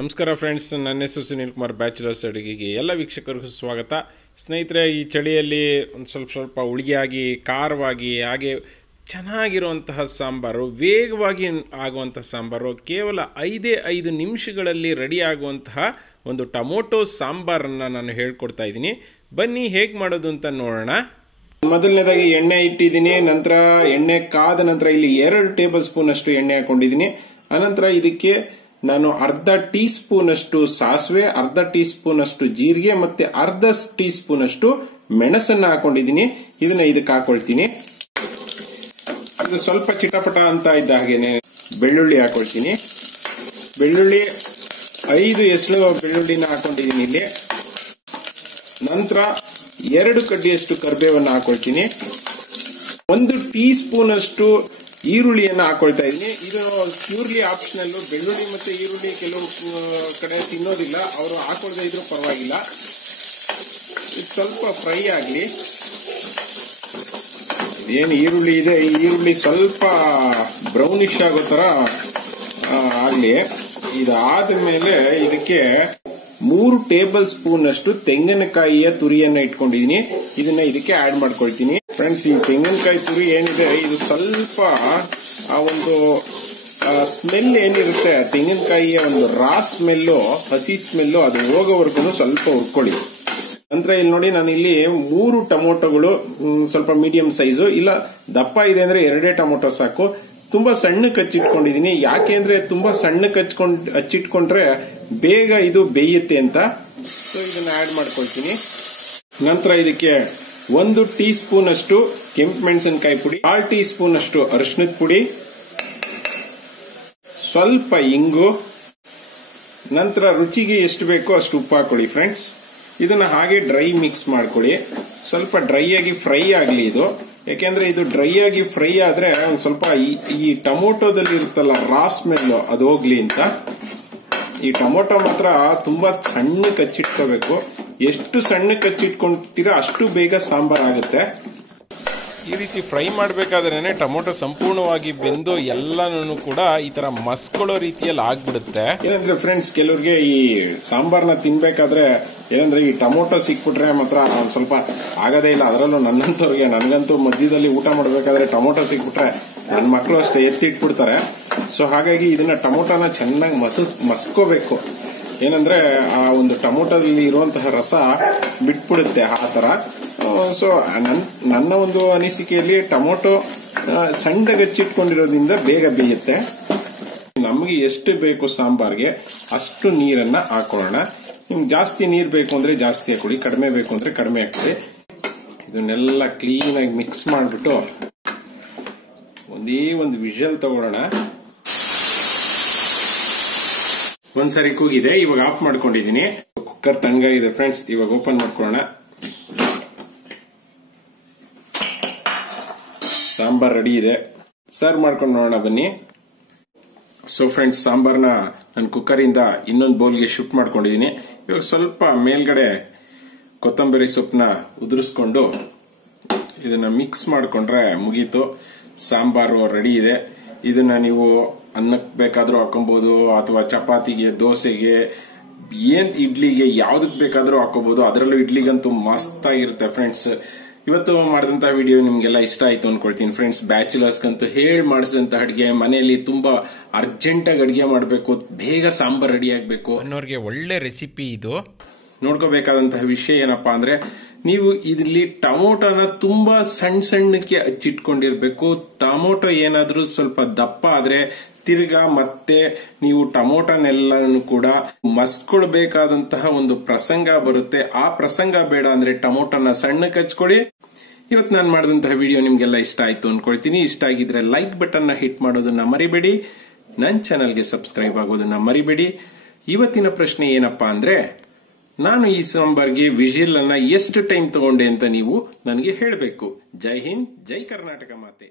ನಮಸ್ಕಾರ ಫ್ರೆಂಡ್ಸ್, ನನ್ನ ಹೆಸರು ಸುನೀಲ್ ಕುಮಾರ್. ಬ್ಯಾಚುಲರ್ಸ್ ಅಡುಗೆಗೆ ಎಲ್ಲ ವೀಕ್ಷಕರಿಗೂ ಸ್ವಾಗತ. ಸ್ನೇಹಿತರೆ, ಈ ಚಳಿಯಲ್ಲಿ ಒಂದು ಸ್ವಲ್ಪ ಹುಳಿಯಾಗಿ ಖಾರವಾಗಿ ಹಾಗೆ ಚೆನ್ನಾಗಿರುವಂತಹ ಸಾಂಬಾರು, ವೇಗವಾಗಿ ಆಗುವಂಥ ಸಾಂಬಾರು, ಕೇವಲ 5 ನಿಮಿಷಗಳಲ್ಲಿ ರೆಡಿ ಆಗುವಂತಹ ಒಂದು ಟೊಮೊಟೊ ಸಾಂಬಾರನ್ನು ನಾನು ಹೇಳ್ಕೊಡ್ತಾ ಇದ್ದೀನಿ. ಬನ್ನಿ ಹೇಗೆ ಮಾಡೋದು ಅಂತ ನೋಡೋಣ. ಮೊದಲನೇದಾಗಿ ಎಣ್ಣೆ ಇಟ್ಟಿದ್ದೀನಿ. ನಂತರ ಎಣ್ಣೆ ಕಾದ ನಂತರ ಇಲ್ಲಿ 2 ಟೇಬಲ್ ಸ್ಪೂನ್ ಅಷ್ಟು ಎಣ್ಣೆ ಹಾಕೊಂಡಿದ್ದೀನಿ. ಅನಂತರ ಇದಕ್ಕೆ ನಾನು ಅರ್ಧ ಟೀ ಸ್ಪೂನ್ ಅಷ್ಟು ಸಾಸಿವೆ, ಅರ್ಧ ಟೀ ಸ್ಪೂನ್ ಅಷ್ಟು ಜೀರಿಗೆ ಮತ್ತೆ ಅರ್ಧ ಟೀ ಸ್ಪೂನ್ ಅಷ್ಟು ಮೆಣಸನ್ನ ಹಾಕೊಂಡಿದ್ದೀನಿ. ಇದನ್ನ ಇದಕ್ಕೆ ಹಾಕೊಳ್ತೀನಿ. ಇದು ಸ್ವಲ್ಪ ಚಿಟಪಟ ಅಂತ ಇದ್ದ ಹಾಗೇನೆ ಬೆಳ್ಳುಳ್ಳಿ ಹಾಕೊಳ್ತೀನಿ. ಬೆಳ್ಳುಳ್ಳಿ 5 ಎಸಳು ಬೆಳ್ಳುಳ್ಳಿನ ಹಾಕೊಂಡಿದ್ದೀನಿ ಇಲ್ಲಿ. ನಂತರ 2 ಕಡ್ಡಿಯಷ್ಟು ಕರಿಬೇವನ್ನ ಹಾಕೊಳ್ತೀನಿ. 1 ಟೀ ಸ್ಪೂನ್ ಅಷ್ಟು ಈರುಳ್ಳಿಯನ್ನ ಹಾಕೊಳ್ತಾ ಇದ್ದೀನಿ. ಇದು ಪ್ಯೂರ್ಲಿ ಆಪ್ಷನಲ್. ಬೆಳ್ಳುಳ್ಳಿ ಮತ್ತೆ ಈರುಳ್ಳಿ ಕೆಲವು ಕಡೆ ತಿನ್ನೋದಿಲ್ಲ, ಅವರು ಹಾಕೊಳ್ತಾ ಇದ್ರು ಪರವಾಗಿಲ್ಲ. ಇದು ಸ್ವಲ್ಪ ಫ್ರೈ ಆಗಲಿ. ಏನು ಈರುಳ್ಳಿ ಇದೆ, ಈ ಈರುಳ್ಳಿ ಸ್ವಲ್ಪ ಬ್ರೌನಿಶ್ ಆಗೋ ತರ ಆಗ್ಲಿ. ಇದಾದ ಮೇಲೆ ಇದಕ್ಕೆ 3 ಟೇಬಲ್ ಸ್ಪೂನ್ ಅಷ್ಟು ತೆಂಗಿನಕಾಯಿಯ ತುರಿಯನ್ನ ಇಟ್ಕೊಂಡಿದೀನಿ. ಇದನ್ನ ಇದಕ್ಕೆ ಆಡ್ ಮಾಡ್ಕೊಳ್ತೀನಿ. ಫ್ರೆಂಡ್ಸ್, ಈ ತೆಂಗಿನಕಾಯಿ ತುರಿ ಏನಿದೆ, ಇದು ಸ್ವಲ್ಪ ಆ ಒಂದು ಸ್ಮೆಲ್ ಏನಿರುತ್ತೆ, ತೆಂಗಿನಕಾಯಿಯ ಒಂದು ರಾ ಸ್ಮೆಲ್ಲು, ಹಸಿ ಸ್ಮೆಲ್ಲು, ಅದು ಹೋಗೋವರೆಗೂ ಸ್ವಲ್ಪ ಹುರ್ಕೊಳ್ಳಿ. ನಂತರ ಇಲ್ಲಿ ನೋಡಿ, ನಾನು ಇಲ್ಲಿ 3 ಟೊಮೊಟೊಗಳು, ಸ್ವಲ್ಪ ಮೀಡಿಯಂ ಸೈಜು, ಇಲ್ಲ ದಪ್ಪ ಇದೆ ಅಂದ್ರೆ 2 ಟೊಮೊಟೊ ಸಾಕು. ತುಂಬಾ ಸಣ್ಣಕ್ಕೆ ಹಚ್ಚಿಟ್ಕೊಂಡಿದೀನಿ. ಯಾಕೆ ಅಂದ್ರೆ ತುಂಬಾ ಸಣ್ಣಕ್ಕೆ ಹಚ್ಚಿಟ್ಕೊಂಡ್ರೆ ಬೇಗ ಇದು ಬೇಯುತ್ತೆ ಅಂತ. ಸೊ ಇದನ್ನ ಆಡ್ ಮಾಡ್ಕೊಳ್ತೀನಿ. ನಂತರ ಇದಕ್ಕೆ 1 ಟೀ ಸ್ಪೂನ್ ಅಷ್ಟು ಕೆಂಪು ಮೆಣಸಿನಕಾಯಿ ಪುಡಿ, 1/2 ಟೀ ಸ್ಪೂನ್ ಅಷ್ಟು ಅರಿಶಿಣದ ಪುಡಿ, ಸ್ವಲ್ಪ ಇಂಗು, ನಂತರ ರುಚಿಗೆ ಎಷ್ಟು ಬೇಕೋ ಅಷ್ಟು ಉಪ್ಪು ಹಾಕೊಳ್ಳಿ. ಫ್ರೆಂಡ್ಸ್, ಇದನ್ನ ಹಾಗೆ ಡ್ರೈ ಮಿಕ್ಸ್ ಮಾಡ್ಕೊಳ್ಳಿ. ಸ್ವಲ್ಪ ಡ್ರೈ ಆಗಿ ಫ್ರೈ ಆಗಲಿ ಇದು. ಯಾಕೆಂದ್ರೆ ಇದು ಡ್ರೈ ಆಗಿ ಫ್ರೈ ಆದ್ರೆ ಒಂದ್ ಸ್ವಲ್ಪ ಈ ಟೊಮೊಟೊದಲ್ಲಿ ಇರುತ್ತಲ್ಲ ರಾ ಸ್ಮೆಲ್, ಅದು ಹೋಗ್ಲಿ ಅಂತ. ಈ ಟೊಮೊಟೊ ಮಾತ್ರ ತುಂಬಾ ಸಣ್ಣಕ್ಕೆ ಹಚ್ಚಿಟ್ಕೋಬೇಕು. ಎಷ್ಟು ಸಣ್ಣಕ್ಕೆ ಹಚ್ಚಿಟ್ಕೊಂತೀರಾ ಅಷ್ಟು ಬೇಗ ಸಾಂಬಾರ್ ಆಗುತ್ತೆ. ಈ ರೀತಿ ಫ್ರೈ ಮಾಡಬೇಕಾದ್ರೇನೆ ಟೊಮೊಟೊ ಸಂಪೂರ್ಣವಾಗಿ ಬೆಂದು ಎಲ್ಲಾನು ಕೂಡ ಈ ತರ ಮಸ್ಕೊಳ್ಳೋ ರೀತಿಯಲ್ಲಿ ಆಗ್ಬಿಡುತ್ತೆ. ಏನಂದ್ರೆ ಫ್ರೆಂಡ್ಸ್, ಕೆಲವ್ರಿಗೆ ಈ ಸಾಂಬಾರ್ನ ತಿನ್ಬೇಕಾದ್ರೆ ಏನಂದ್ರೆ ಈ ಟೊಮೊಟೊ ಸಿಕ್ಬಿಟ್ರೆ ಮಾತ್ರ ಸ್ವಲ್ಪ ಆಗೋದೇ ಇಲ್ಲ. ಅದರಲ್ಲೂ ನನ್ನಂತವ್ರಿಗೆ, ನನ್ಗಂತೂ ಮಧ್ಯದಲ್ಲಿ ಊಟ ಮಾಡಬೇಕಾದ್ರೆ ಟೊಮೊಟೊ ಸಿಕ್ಬಿಟ್ರೆ ನನ್ನ ಮಕ್ಕಳು ಅಷ್ಟೇ ಎತ್ತಿಟ್ಬಿಡ್ತಾರೆ. ಸೊ ಹಾಗಾಗಿ ಇದನ್ನ ಟೊಮೊಟೊನ ಚೆನ್ನಾಗಿ ಮಸ್ಕೋಬೇಕು. ಏನಂದ್ರೆ ಆ ಒಂದು ಟೊಮೊಟೊದಲ್ಲಿ ಇರುವಂತಹ ರಸ ಬಿಟ್ಬಿಡುತ್ತೆ ಆ ತರ. ಸೊ ನನ್ನ ಒಂದು ಅನಿಸಿಕೆಯಲ್ಲಿ ಟೊಮೊಟೊ ಸಣ್ಣಗೆ ಹಚ್ಚಿಟ್ಕೊಂಡಿರೋದ್ರಿಂದ ಬೇಗ ಬೇಯುತ್ತೆ. ನಮಗೆ ಎಷ್ಟು ಬೇಕು ಸಾಂಬಾರ್ಗೆ ಅಷ್ಟು ನೀರನ್ನ ಹಾಕೊಳ್ಳೋಣ. ನಿಮ್ಗೆ ಜಾಸ್ತಿ ನೀರ್ ಬೇಕು ಅಂದ್ರೆ ಜಾಸ್ತಿ ಹಾಕೊಳ್ಳಿ, ಕಡಿಮೆ ಬೇಕು ಅಂದ್ರೆ ಕಡಿಮೆ ಹಾಕೊಳ್ಳಿ. ಇದನ್ನೆಲ್ಲ ಕ್ಲೀನ್ ಆಗಿ ಮಿಕ್ಸ್ ಮಾಡ್ಬಿಟ್ಟು ಒಂದೇ ಒಂದು ವಿಷಲ್ ತಗೊಳ್ಳೋಣ. ಒಂದ್ಸರಿ ಕೂಗಿದೆ, ಇವಾಗ ಆಫ್ ಮಾಡ್ಕೊಂಡಿದೀನಿ. ಕುಕ್ಕರ್ ತಣ್ಣಗಾಗಿದೆ ಫ್ರೆಂಡ್ಸ್. ಇವಾಗ ಓಪನ್ ಮಾಡ್ಕೊಳ್ಳೋಣ. ಸಾಂಬಾರ್ ರೆಡಿ ಇದೆ. ಸರ್ವ್ ಮಾಡ್ಕೊಂಡು ನೋಡೋಣ ಬನ್ನಿ. ಸೊ ಫ್ರೆಂಡ್ಸ್, ಸಾಂಬಾರ್ನ ನಾನು ಕುಕ್ಕರ್ ಇಂದ ಇನ್ನೊಂದು ಬೌಲ್ಗೆ ಶಿಫ್ಟ್ ಮಾಡ್ಕೊಂಡಿದೀನಿ. ಇವಾಗ ಸ್ವಲ್ಪ ಮೇಲ್ಗಡೆ ಕೊತ್ತಂಬರಿ ಸೊಪ್ಪನ್ನ ಉದುರಿಸ್ಕೊಂಡು ಇದನ್ನ ಮಿಕ್ಸ್ ಮಾಡ್ಕೊಂಡ್ರೆ ಮುಗೀತು. ಸಾಂಬಾರು ರೆಡಿ ಇದೆ. ಇದನ್ನ ನೀವು ಅನ್ನಕ್ಕೆ ಬೇಕಾದ್ರೂ ಹಾಕೊಬಹುದು, ಅಥವಾ ಚಪಾತಿಗೆ, ದೋಸೆಗೆ, ಇಡ್ಲಿಗೆ, ಯಾವ್ದಕ್ ಬೇಕಾದ್ರೂ ಹಾಕೋಬಹುದು. ಅದರಲ್ಲೂ ಇಡ್ಲಿಗಂತೂ ಮಸ್ತ್ ಆಗಿರುತ್ತೆ ಫ್ರೆಂಡ್ಸ್. ಇವತ್ತು ಮಾಡಿದಂತಹ ವಿಡಿಯೋ ನಿಮ್ಗೆಲ್ಲ ಇಷ್ಟ ಆಯ್ತು ಅನ್ಕೊಳ್ತೀನಿ ಫ್ರೆಂಡ್ಸ್. ಬ್ಯಾಚುಲರ್ಸ್ಗಂತೂ ಮಾಡಿಸಿದಂತ ಅಡಿಗೆ, ಮನೆಯಲ್ಲಿ ತುಂಬಾ ಅರ್ಜೆಂಟ್ ಆಗಿ ಅಡಿಗೆ ಮಾಡಬೇಕು, ಬೇಗ ಸಾಂಬಾರ್ ರೆಡಿ ಆಗ್ಬೇಕು ಅನ್ನೋರಿಗೆ ಒಳ್ಳೆ ರೆಸಿಪಿ ಇದು. ನೋಡ್ಕೋಬೇಕಾದಂತಹ ವಿಷಯ ಏನಪ್ಪಾ ಅಂದ್ರೆ, ನೀವು ಇಲ್ಲಿ ಟೊಮೊಟೊನ ತುಂಬಾ ಸಣ್ಣಕ್ಕೆ ಹಚ್ಚಿಟ್ಕೊಂಡಿರ್ಬೇಕು. ಟೊಮೊಟೊ ಏನಾದ್ರೂ ಸ್ವಲ್ಪ ದಪ್ಪ ಆದ್ರೆ ತಿರ್ಗಾ ಮತ್ತೆ ನೀವು ಟೊಮೊಟೊನೆಲ್ಲನೂ ಕೂಡ ಮಸ್ಕೊಳ್ಬೇಕಾದಂತಹ ಒಂದು ಪ್ರಸಂಗ ಬರುತ್ತೆ. ಆ ಪ್ರಸಂಗ ಬೇಡ ಅಂದ್ರೆ ಟೊಮೊಟೊನ ಸಣ್ಣಕ್ಕೆ ಹಚ್ಕೊಳ್ಳಿ. ಇವತ್ತು ನಾನು ಮಾಡಿದಂತಹ ವಿಡಿಯೋ ನಿಮ್ಗೆಲ್ಲ ಇಷ್ಟ ಆಯ್ತು ಅನ್ಕೊಳ್ತೀನಿ. ಇಷ್ಟ ಆಗಿದ್ರೆ ಲೈಕ್ ಬಟನ್ ನ ಹಿಟ್ ಮಾಡೋದನ್ನ ಮರಿಬೇಡಿ. ನನ್ನ ಚಾನೆಲ್ಗೆ ಸಬ್ಸ್ಕ್ರೈಬ್ ಆಗೋದನ್ನ ಮರಿಬೇಡಿ. ಇವತ್ತಿನ ಪ್ರಶ್ನೆ ಏನಪ್ಪಾ ಅಂದ್ರೆ, ನಾನು ಈ ಸಾಂಬಾರ್ಗೆ ವಿಜಿಲ್ ಅನ್ನ ಎಷ್ಟು ಟೈಮ್ ತಗೊಂಡೆ ಅಂತ ನೀವು ನನಗೆ ಹೇಳಬೇಕು. ಜೈ ಹಿಂದ್, ಜೈ ಕರ್ನಾಟಕ ಮಾತೆ.